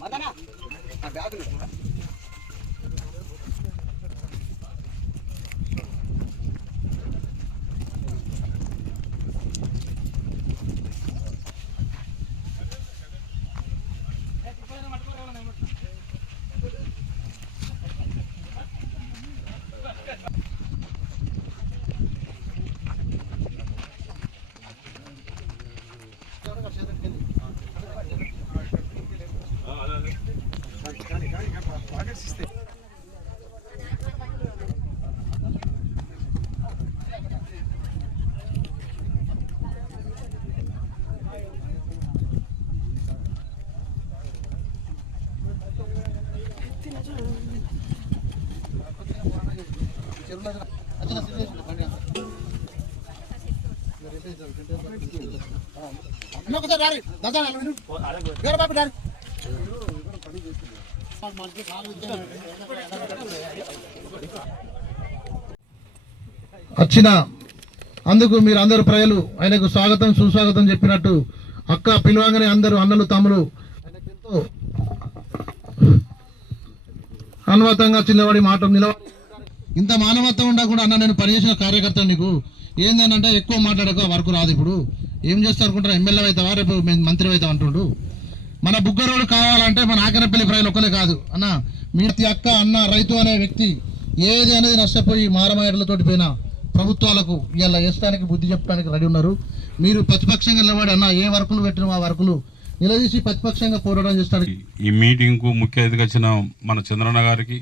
మదనా ఆ బ్యాగ్ ఒకసారి దాదా బాబు వచ్చిన అందుకు మీరు అందరు ప్రజలు ఆయనకు స్వాగతం సుస్వాగతం చెప్పినట్టు అక్క పిలవంగానే అందరూ అన్నలు తమ్ములు. ఆయనకు ఎంతో అన్వతంగా చిన్నవాడి మాట నిలబడి ఇంత మానవత్వం ఉండకుండా అన్న నేను పనిచేసిన కార్యకర్త నీకు. ఏందనంటే ఎక్కువ మాట్లాడక వర్క్ రాదు ఇప్పుడు. ఏం చేస్తారు అనుకుంటారు? ఎమ్మెల్యే అవుతావా? రేపు మంత్రి అవుతావు అంటుండు. మన బుగ్గరోడు కావాలంటే మన ఆకనపల్లి ప్రజలు ఒక్కలే కాదు. అన్న మీ అక్క అన్న రైతు అనే వ్యక్తి ఏది అనేది నష్టపోయి మారమాయడలతోటి పోయిన ప్రభుత్వాలకు ఇలా వేస్తానికి బుద్ధి చెప్పడానికి రెడీ ఉన్నారు. మీరు ప్రతిపక్షంగా నిలబడి అన్న ఏ వర్కులు పెట్టిన ఆ వర్కులు నిలదీసి ప్రతిపక్షంగా పోరాటం చేస్తారు ఈ మీటింగ్కు ముఖ్య అతిథిగా వచ్చిన మన చంద్రన్న గారికి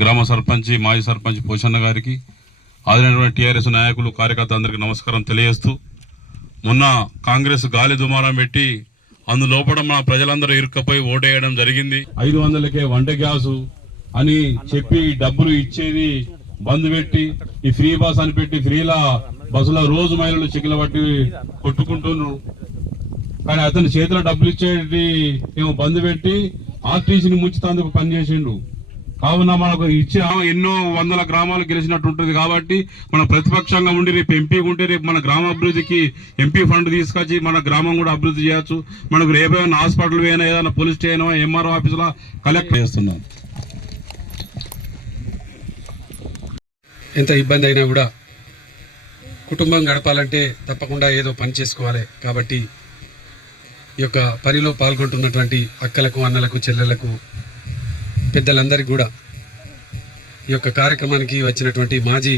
గ్రామ సర్పంచ్ మాజీ సర్పంచ్ పోషన్న గారికి ఆదినటువంటి టీఆర్ఎస్ నాయకులు కార్యకర్త అందరికీ నమస్కారం తెలియజేస్తూ మొన్న కాంగ్రెస్ గాలి దుమారం పెట్టి అందులోపల మన ప్రజలందరూ ఇరుక్కపోయి ఓటేయడం జరిగింది. ఐదు వందలకే వంట గ్యాసు అని చెప్పి డబ్బులు ఇచ్చేది బంద్ పెట్టి ఈ ఫ్రీ బస్ అని పెట్టి ఫ్రీలా బస్సులో రోజు మహిళలు చిక్కులు పట్టి కొట్టుకుంటున్నారు. కానీ అతని చేతిలో డబ్బులు ఇచ్చేది ఏమో బంద్ పెట్టి ఆర్టీసీని ముంచుతందుకు పనిచేసిండు కావున మనకు ఇచ్చిన ఎన్నో వందల గ్రామాలు గెలిచినట్టు ఉంటుంది కాబట్టి మన ప్రతిపక్షంగా ఉండి రేపు ఎంపీ ఉంటే రేపు మన గ్రామ అభివృద్ధికి ఎంపీ ఫండ్ తీసుకొచ్చి మన గ్రామం కూడా అభివృద్ధి చేయొచ్చు. మనకు రేపు ఏమైనా హాస్పిటల్ పోయినా ఏదైనా పోలీస్ స్టేషన్ ఎంఆర్ఓ ఆఫీసులో కలెక్ట్ చేస్తున్నాం. ఎంత ఇబ్బంది అయినా కూడా కుటుంబం గడపాలంటే తప్పకుండా ఏదో పని చేసుకోవాలి కాబట్టి ఈ యొక్క పనిలో పాల్గొంటున్నటువంటి అక్కలకు అన్నలకు చెల్లెలకు పెద్దలందరికీ కూడా ఈ యొక్క కార్యక్రమానికి వచ్చినటువంటి మాజీ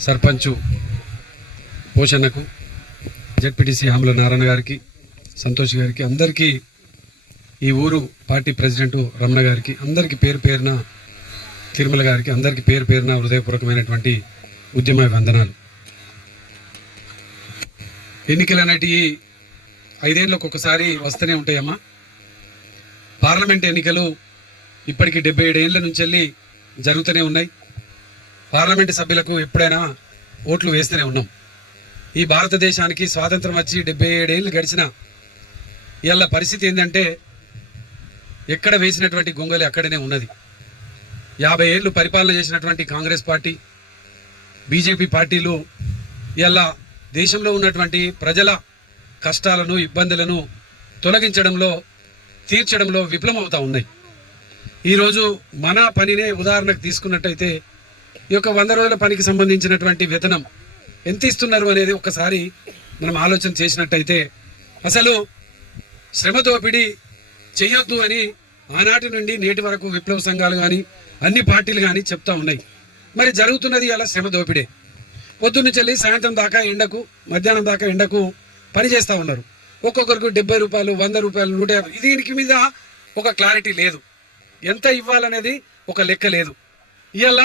సర్పంచు పోషణకు జడ్పీటీసీ ఆముల నారాయణ గారికి సంతోష్ గారికి అందరికీ ఈ ఊరు పార్టీ ప్రెసిడెంట్ రమణ గారికి అందరికీ పేరు పేరున తిరుమల గారికి అందరికీ పేరు పేరున హృదయపూర్వకమైనటువంటి ఉద్యమ వందనాలు ఎన్నికలు అనేటివి ఐదేళ్ళకి ఒకసారి వస్తూనే ఉంటాయమ్మా. పార్లమెంట్ ఎన్నికలు ఇప్పటికి డెబ్బై ఏడు ఏళ్ళ నుంచి వెళ్ళి జరుగుతూనే ఉన్నాయి. పార్లమెంట్ సభ్యులకు ఎప్పుడైనా ఓట్లు వేస్తూనే ఉన్నాం. ఈ భారతదేశానికి స్వాతంత్రం వచ్చి డెబ్బై ఏడేళ్ళు గడిచిన ఇవాళ పరిస్థితి ఏంటంటే ఎక్కడ వేసినటువంటి గొంగలి అక్కడనే ఉన్నది. యాభై ఏళ్ళు పరిపాలన చేసినటువంటి కాంగ్రెస్ పార్టీ బీజేపీ పార్టీలు ఇలా దేశంలో ఉన్నటువంటి ప్రజల కష్టాలను ఇబ్బందులను తొలగించడంలో తీర్చడంలో విఫలమవుతూ ఉన్నాయి. ఈరోజు మన పనినే ఉదాహరణకు తీసుకున్నట్టయితే ఈ యొక్క వంద రోజుల పనికి సంబంధించినటువంటి వేతనం ఎంత ఇస్తున్నారు అనేది ఒకసారి మనం ఆలోచన చేసినట్టయితే అసలు శ్రమ దోపిడీ చేయొద్దు అని ఆనాటి నుండి నేటి వరకు విప్లవ సంఘాలు కానీ అన్ని పార్టీలు కానీ చెప్తా ఉన్నాయి. మరి జరుగుతున్నది అలా శ్రమ దోపిడే. పొద్దున్న చెల్లి సాయంత్రం దాకా ఎండకు మధ్యాహ్నం దాకా ఎండకు పని చేస్తూ ఉన్నారు. ఒక్కొక్కరికి డెబ్బై రూపాయలు వంద రూపాయలు నూట యాభై దీనికి మీద ఒక క్లారిటీ లేదు. ఎంత ఇవ్వాలనేది ఒక లెక్క లేదు. ఇవాళ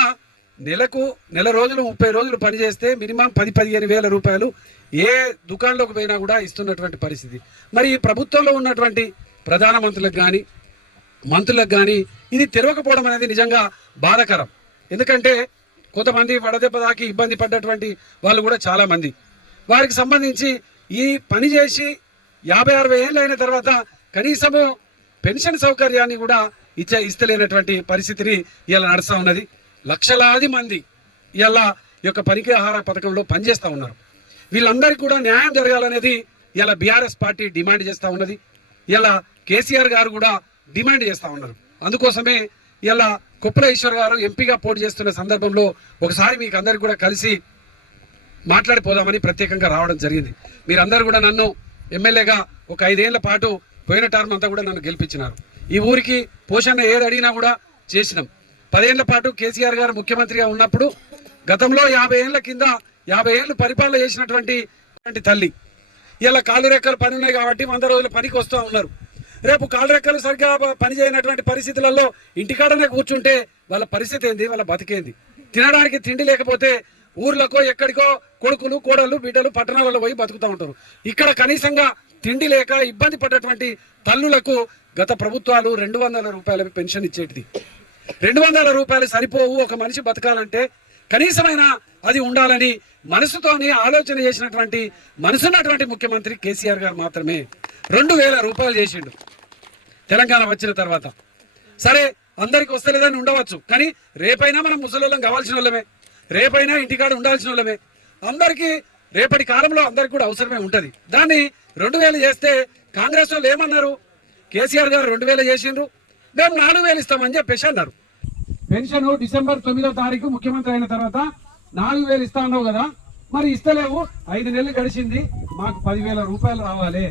నెలకు నెల రోజులు ముప్పై రోజులు పనిచేస్తే మినిమం పది పదిహేను వేల రూపాయలు ఏ దుకాణంలోకి పోయినా కూడా ఇస్తున్నటువంటి పరిస్థితి. మరి ఈ ప్రభుత్వంలో ఉన్నటువంటి ప్రధానమంత్రులకు కానీ మంత్రులకు కానీ ఇది తెరవకపోవడం అనేది నిజంగా బాధకరం. ఎందుకంటే కొంతమంది వడదెబ్బ దాకి ఇబ్బంది పడ్డటువంటి వాళ్ళు కూడా చాలామంది వారికి సంబంధించి ఈ పని చేసి యాభై అరవై ఏళ్ళు అయిన తర్వాత కనీసము పెన్షన్ సౌకర్యాన్ని కూడా ఇచ్చే ఇస్తలేనటువంటి పరిస్థితిని ఇలా నడుస్తూ ఉన్నది. లక్షలాది మంది ఇలా ఈ యొక్క పనికి ఆహార పథకంలో పనిచేస్తూ ఉన్నారు. వీళ్ళందరికీ కూడా న్యాయం జరగాలనేది ఇలా బీఆర్ఎస్ పార్టీ డిమాండ్ చేస్తూ ఉన్నది. ఇలా కేసీఆర్ గారు కూడా డిమాండ్ చేస్తూ ఉన్నారు. అందుకోసమే ఇలా కుప్పల ఈశ్వర్ గారు ఎంపీగా పోటీ చేస్తున్న సందర్భంలో ఒకసారి మీకు అందరికి కూడా కలిసి మాట్లాడిపోదామని ప్రత్యేకంగా రావడం జరిగింది. మీరందరూ కూడా నన్ను ఎమ్మెల్యేగా ఒక ఐదేళ్ళ పాటు పోయిన టర్మ్ అంతా కూడా నన్ను గెలిపించినారు. ఈ ఊరికి పోషణ ఏది అడిగినా కూడా చేసినాం. పదేళ్ళ పాటు కేసీఆర్ గారు ముఖ్యమంత్రిగా ఉన్నప్పుడు గతంలో యాభై ఏళ్ళ కింద యాభై ఏళ్ళు పరిపాలన చేసినటువంటి తల్లి. ఇలా కాలు రెక్కలు పని ఉన్నాయి కాబట్టి వంద రోజుల పనికి వస్తూ ఉన్నారు. రేపు కాలు రెక్కలు సరిగ్గా పని చేయనటువంటి పరిస్థితులలో ఇంటికాడనే కూర్చుంటే వాళ్ళ పరిస్థితి ఏంది? వాళ్ళ బతికేంది? తినడానికి తిండి లేకపోతే ఊర్లకో ఎక్కడికో కొడుకులు కోడళ్ళు బిడ్డలు పట్టణాలలో పోయి బతుకుతూ ఉంటారు. ఇక్కడ కనీసంగా తిండి లేక ఇబ్బంది పడ్డటువంటి తల్లులకు గత ప్రభుత్వాలు రెండు వందల రూపాయల పెన్షన్ ఇచ్చేటిది. రెండు వందల రూపాయలు సరిపోవు ఒక మనిషి బతకాలంటే కనీసమైన అది ఉండాలని మనసుతోనే ఆలోచన చేసినటువంటి మనసున్నటువంటి ముఖ్యమంత్రి కేసీఆర్ గారు మాత్రమే రెండు వేల రూపాయలు చేసిండు. తెలంగాణ వచ్చిన తర్వాత. సరే అందరికి వస్తలేదని ఉండవచ్చు కానీ రేపైనా మనం ముసలోళ్ళం కావాల్సిన వాళ్ళమే. రేపైనా ఇంటికాడ ఉండాల్సిన వాళ్ళమే. అందరికీ రేపటి కాలంలో అందరికి కూడా అవసరమే ఉంటుంది. దాన్ని రెండు వేలు చేస్తే కాంగ్రెస్ వాళ్ళు ఏమన్నారు? కేసీఆర్ గారు రెండు వేలు చేసిండ్రు. మేము నాలుగు వేలు ఇస్తామని చెప్పేసి అన్నారు. పెన్షన్ డిసెంబర్ తొమ్మిదో తారీఖు ముఖ్యమంత్రి అయిన తర్వాత నాలుగు వేలు ఇస్తా అన్నావు కదా మరి ఇస్తలేవు. ఐదు నెలలు గడిచింది. మాకు పదివేల రూపాయలు రావాలి.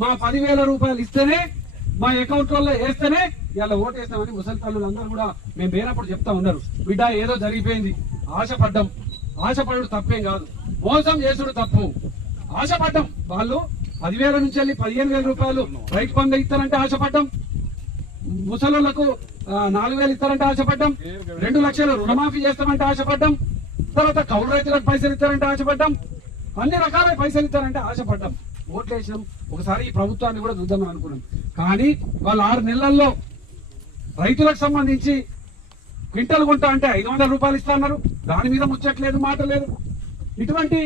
మా పదివేల రూపాయలు ఇస్తేనే మా అకౌంట్లలో వేస్తేనే ఇలా ఓటేస్తామని ముసలి తల్లులు అందరూ కూడా మేము వేరప్పుడు చెప్తా ఉన్నారు. బిడ్డ ఏదో జరిగిపోయింది. ఆశపడ్డం. ఆశపడు తప్పేం కాదు. మోసం చేసుడు తప్పు. ఆశపడ్డం. వాళ్ళు పదివేల నుంచి వెళ్ళి పదిహేను వేల రూపాయలు రైతు బంధు ఇస్తారంటే ఆశపడ్డం. ముసలులకు నాలుగు వేలు ఇస్తారంటే ఆశపడ్డం. రెండు లక్షలు రుణమాఫీ చేస్తామంటే ఆశపడ్డం. తర్వాత కౌలు రైతులకు పైసలు ఇస్తారంటే ఆశపడ్డం. అన్ని రకాల పైసలు ఇస్తారంటే ఆశపడ్డాం. ఓట్లు ఒకసారి ఈ ప్రభుత్వాన్ని కూడా చూద్దామని అనుకున్నాం. కానీ వాళ్ళు ఆరు నెలల్లో రైతులకు సంబంధించి క్వింటల్ కొంటా అంటే ఐదు వందల రూపాయలు ఇస్తా అన్నారు. దాని మీద ముచ్చట్లేదు మాట లేదు ఇటువంటి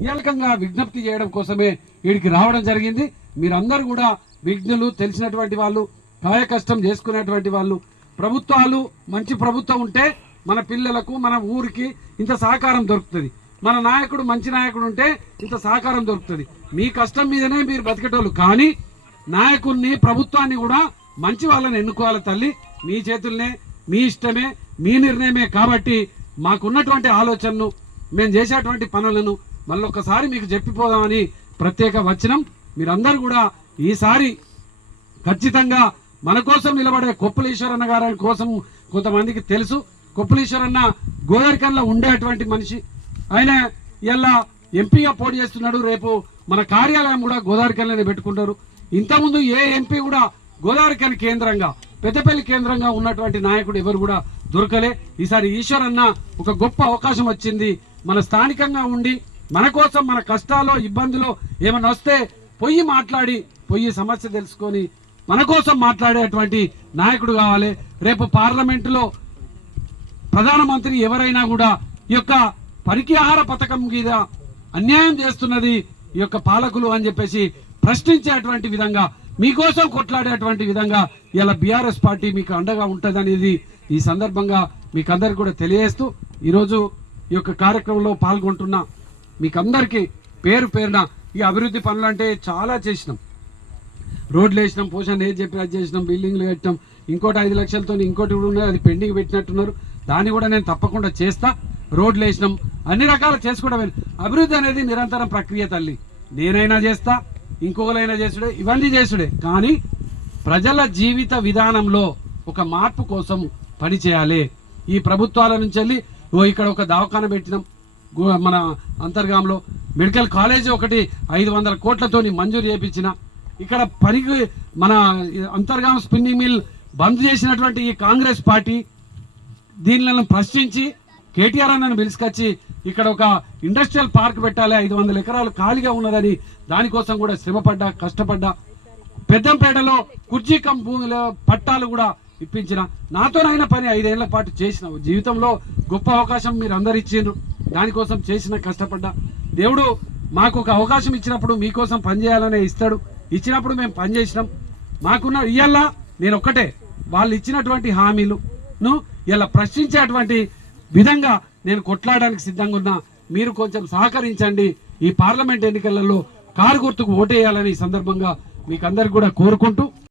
కీలకంగా విజ్ఞప్తి చేయడం కోసమే వీడికి రావడం జరిగింది. మీరందరూ కూడా విజ్ఞులు తెలిసినటువంటి వాళ్ళు కాయ కష్టం చేసుకునేటువంటి వాళ్ళు ప్రభుత్వాలు మంచి ప్రభుత్వం ఉంటే మన పిల్లలకు మన ఊరికి ఇంత సహకారం దొరుకుతుంది. మన నాయకుడు మంచి నాయకుడు ఉంటే ఇంత సహకారం దొరుకుతుంది. మీ కష్టం మీదనే మీరు బతికేటోళ్ళు. కానీ నాయకుల్ని ప్రభుత్వాన్ని కూడా మంచి వాళ్ళని ఎన్నుకోవాలి తల్లి. మీ చేతుల్నే మీ ఇష్టమే మీ నిర్ణయమే. కాబట్టి మాకున్నటువంటి ఆలోచనను మేము చేసేటువంటి పనులను మళ్ళీ మీకు చెప్పిపోదామని ప్రత్యేక వచనం. మీరందరూ కూడా ఈసారి ఖచ్చితంగా మన కోసం నిలబడే కొప్పులీశ్వరన్న గారి కోసం కొంతమందికి తెలుసు. కొప్పులీశ్వరన్న గోదరికల్లో ఉండేటువంటి మనిషి. ఆయన ఇలా ఎంపీగా పోటీ చేస్తున్నాడు. రేపు మన కార్యాలయం కూడా గోదావరికల్లోనే పెట్టుకుంటారు. ఇంతకుముందు ఏ ఎంపీ కూడా గోదావరికల్ కేంద్రంగా పెద్దపల్లి కేంద్రంగా ఉన్నటువంటి నాయకుడు ఎవరు కూడా దొరకలే. ఈసారి ఈశ్వర్ అన్న ఒక గొప్ప అవకాశం వచ్చింది. మన స్థానికంగా ఉండి మన కోసం మన కష్టాల్లో ఇబ్బందులు ఏమైనా వస్తే పొయ్యి మాట్లాడి పొయ్యి సమస్య తెలుసుకొని మన కోసం మాట్లాడేటువంటి నాయకుడు కావాలి. రేపు పార్లమెంటులో ప్రధానమంత్రి ఎవరైనా కూడా ఈ యొక్క పరికిహార పథకం మీద అన్యాయం చేస్తున్నది ఈ యొక్క పాలకులు అని చెప్పేసి ప్రశ్నించేటువంటి విధంగా మీకోసం కొట్లాడేటువంటి విధంగా ఇలా బీఆర్ఎస్ పార్టీ మీకు అండగా ఉంటుందనేది ఈ సందర్భంగా మీకందరికి కూడా తెలియజేస్తూ ఈరోజు ఈ యొక్క కార్యక్రమంలో పాల్గొంటున్న మీకందరికీ పేరు పేరున ఈ అభివృద్ధి పనులు అంటే చాలా చేసినాం. రోడ్లు వేసినాం పోషన్ ఏది చెప్పి అది చేసినాం బిల్డింగ్లు కట్టినాం. ఇంకోటి ఐదు లక్షలతో ఇంకోటి కూడా ఉన్నది అది పెండింగ్ పెట్టినట్టున్నారు. దాన్ని కూడా నేను తప్పకుండా చేస్తా. రోడ్లు వేసినాం అన్ని రకాలు చేసుకోవడం అభివృద్ధి అనేది నిరంతరం ప్రక్రియ తల్లి. నేనైనా చేస్తా ఇంకొకరైనా చేసుడే ఇవన్నీ చేసుడే. కానీ ప్రజల జీవిత విధానంలో ఒక మార్పు కోసం పని చేయాలి ఈ ప్రభుత్వాల నుంచి వెళ్ళి ఓ ఇక్కడ ఒక దవాఖాన పెట్టినాం. మన అంతర్గాంలో మెడికల్ కాలేజీ ఒకటి ఐదు వందల కోట్లతోని మంజూరు చేయించిన ఇక్కడ పనికి మన అంతర్గాం స్పిన్నింగ్ మిల్ బంద్ చేసినటువంటి ఈ కాంగ్రెస్ పార్టీ దీనిలను ప్రశ్నించి కేటీఆర్ అన్నను పిలుచుకొచ్చి ఇక్కడ ఒక ఇండస్ట్రియల్ పార్క్ పెట్టాలి. ఐదు వందల ఎకరాలు ఖాళీగా ఉన్నదని దానికోసం కూడా శ్రమపడ్డా కష్టపడ్డా. పెద్దంపేటలో కుర్జీ కం భూమిలో పట్టాలు కూడా ఇప్పించిన. నాతోనైన పని ఐదేళ్ళ పాటు చేసిన జీవితంలో గొప్ప అవకాశం మీరు అందరు ఇచ్చిండ్రు దానికోసం చేసిన కష్టపడ్డా. దేవుడు మాకు ఒక అవకాశం ఇచ్చినప్పుడు మీకోసం పనిచేయాలనే ఇస్తాడు. ఇచ్చినప్పుడు మేము పనిచేసినాం మాకున్న ఇయ్యాల నేను ఒక్కటే వాళ్ళు ఇచ్చినటువంటి హామీలును ఇలా ప్రశ్నించేటువంటి విధంగా నేను కొట్లాడడానికి సిద్ధంగా ఉన్నా. మీరు కొంచెం సహకరించండి. ఈ పార్లమెంట్ ఎన్నికలలో కారు గుర్తుకు ఓటేయాలని ఈ సందర్భంగా మీకు అందరికి కూడా కోరుకుంటూ